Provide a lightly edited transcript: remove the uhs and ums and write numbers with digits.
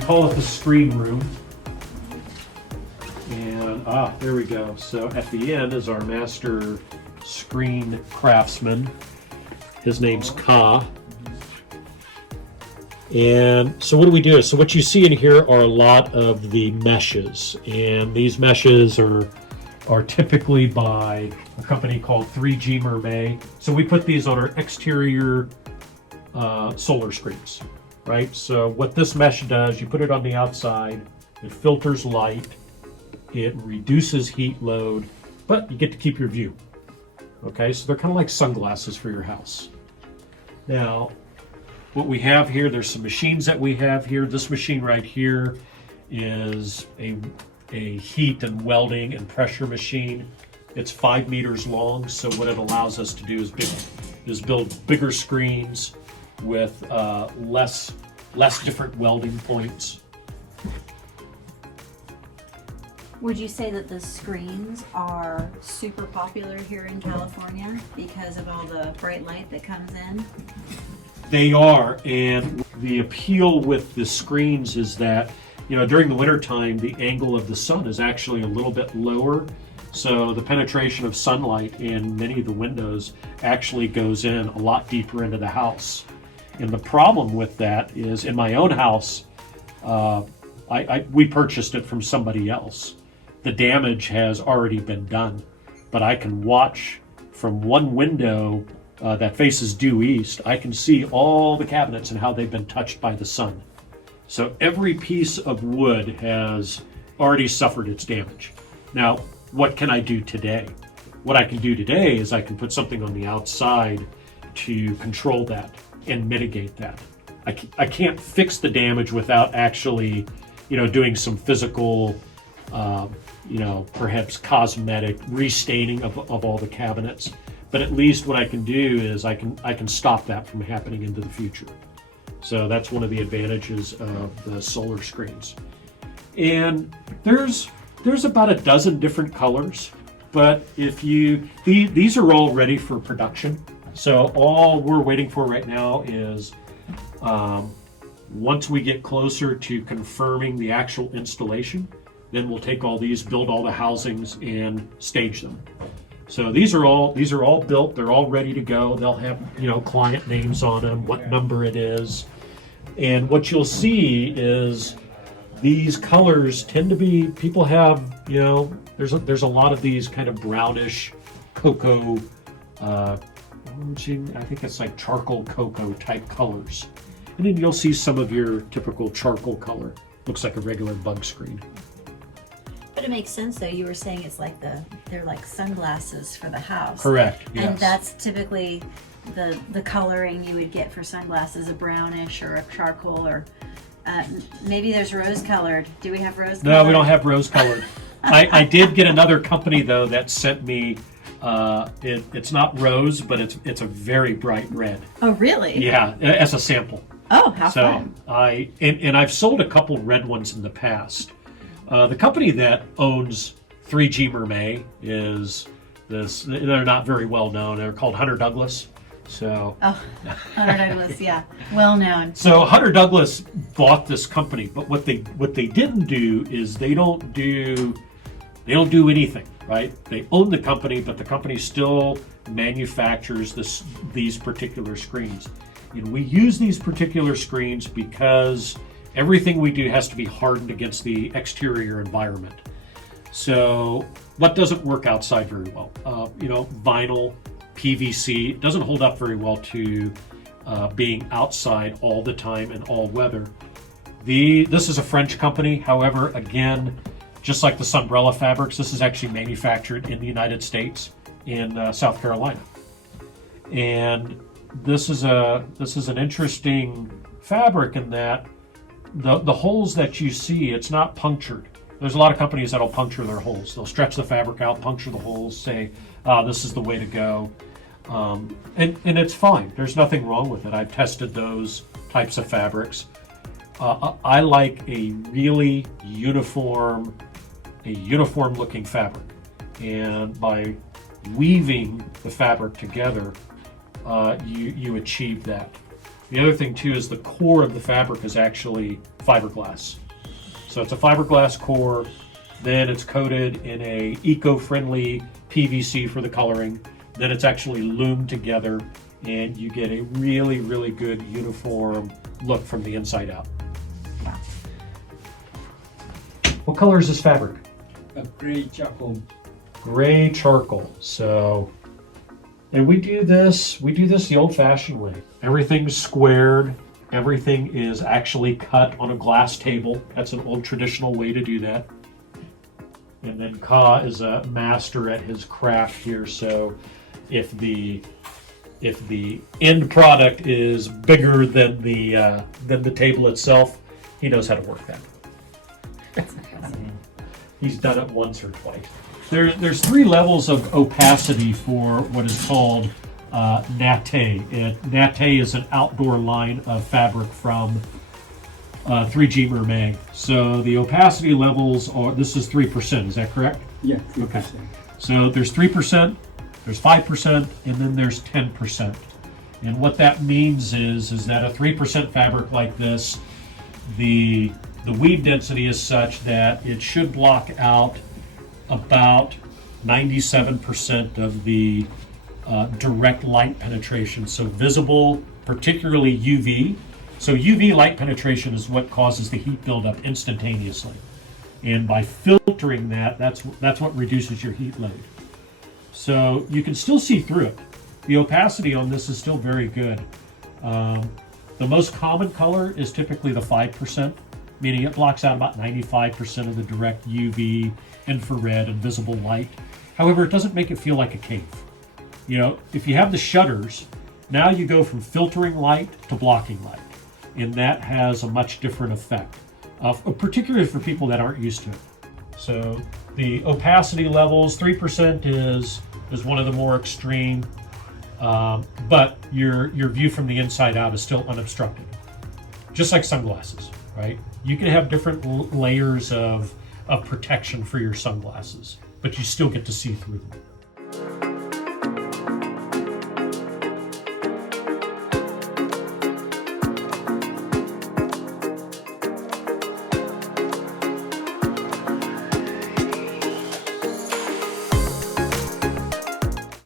call it the screen room. And, there we go. So at the end is our master screen craftsman. His name's Ka. And so what do we do? So what you see in here are a lot of the meshes. And these meshes are typically by a company called 3G Mermet. So we put these on our exterior solar screens, right? So what this mesh does, you put it on the outside, it filters light, it reduces heat load, but you get to keep your view. Okay, so they're kind of like sunglasses for your house. Now, what we have here, there's some machines that we have here. This machine right here is a heat and welding and pressure machine. It's 5 meters long, so what it allows us to do is build bigger screens with less different welding points. Would you say that the screens are super popular here in California because of all the bright light that comes in? They are, and the appeal with the screens is that, during the wintertime, the angle of the sun is actually a little bit lower. So the penetration of sunlight in many of the windows actually goes in a lot deeper into the house. And the problem with that is, in my own house, we purchased it from somebody else. The damage has already been done, but I can watch from one window that faces due east. I can see all the cabinets and how they've been touched by the sun. So every piece of wood has already suffered its damage. Now, what can I do today? What I can do today is I can put something on the outside to control that and mitigate that. I can't fix the damage without actually, doing some physical, perhaps cosmetic restaining of all the cabinets. But at least what I can do is I can stop that from happening into the future. So that's one of the advantages of the solar screens. And there's about a dozen different colors, but these are all ready for production. So all we're waiting for right now is once we get closer to confirming the actual installation, then we'll take all these, build all the housings, and stage them. So these are all built. They're all ready to go. They'll have client names on them, what number it is, and what you'll see is these colors tend to be, people have, there's a lot of these kind of brownish cocoa. I think it's like charcoal cocoa type colors, and then you'll see some of your typical charcoal color. Looks like a regular bug screen. But it makes sense though. You were saying it's like they're like sunglasses for the house. Correct. Yes. And that's typically the coloring you would get for sunglasses, a brownish or a charcoal, or maybe there's rose colored. Do we have rose colored? No, we don't have rose colored. I did get another company though that sent me. It's not rose, but it's a very bright red. Oh, really? Yeah, as a sample. Oh, how fun! And I've sold a couple red ones in the past. The company that owns 3G Mermet is this. They're not very well known. They're called Hunter Douglas. So. Oh, Hunter Douglas, yeah, well known. So Hunter Douglas bought this company, but what they didn't do is they don't do anything, right? They own the company, but the company still manufactures these particular screens. And we use these particular screens because everything we do has to be hardened against the exterior environment. So what doesn't work outside very well? Vinyl, PVC, it doesn't hold up very well to being outside all the time in all weather. This is a French company. However, again, just like the Sunbrella fabrics, this is actually manufactured in the United States in South Carolina. And this is an interesting fabric in that the holes that you see, it's not punctured. There's a lot of companies that'll puncture their holes. They'll stretch the fabric out, puncture the holes, say, this is the way to go. And it's fine. There's nothing wrong with it. I've tested those types of fabrics. I like a really uniform looking fabric. And by weaving the fabric together, you achieve that. The other thing too is the core of the fabric is actually fiberglass. So it's a fiberglass core, then it's coated in a eco-friendly PVC for the coloring, then it's actually loomed together, and you get a really, really good uniform look from the inside out. What color is this fabric? A gray charcoal. Gray charcoal. So, and we do this the old-fashioned way. Everything's squared. Everything is actually cut on a glass table. That's an old traditional way to do that. And then Ka is a master at his craft here. So, if the end product is bigger than the table itself, he knows how to work that. He's done it once or twice. There's 3 levels of opacity for what is called natte. Natte is an outdoor line of fabric from 3G Mermay. So the opacity levels are, this is 3%, is that correct? Yeah, 3%. Okay. So there's 3%, there's 5%, and then there's 10%. And what that means is that a 3% fabric like this, the weave density is such that it should block out about 97% of the direct light penetration. So visible, particularly UV. So UV light penetration is what causes the heat buildup instantaneously. And by filtering that, that's what reduces your heat load. So you can still see through it. The opacity on this is still very good. The most common color is typically the 5%, meaning it blocks out about 95% of the direct UV, infrared, and visible light. However, it doesn't make it feel like a cave. You know, if you have the shutters, now you go from filtering light to blocking light, and that has a much different effect, particularly for people that aren't used to it. So the opacity levels, 3% is one of the more extreme, but your view from the inside out is still unobstructed, just like sunglasses, right? You can have different layers of protection for your sunglasses, but you still get to see through them.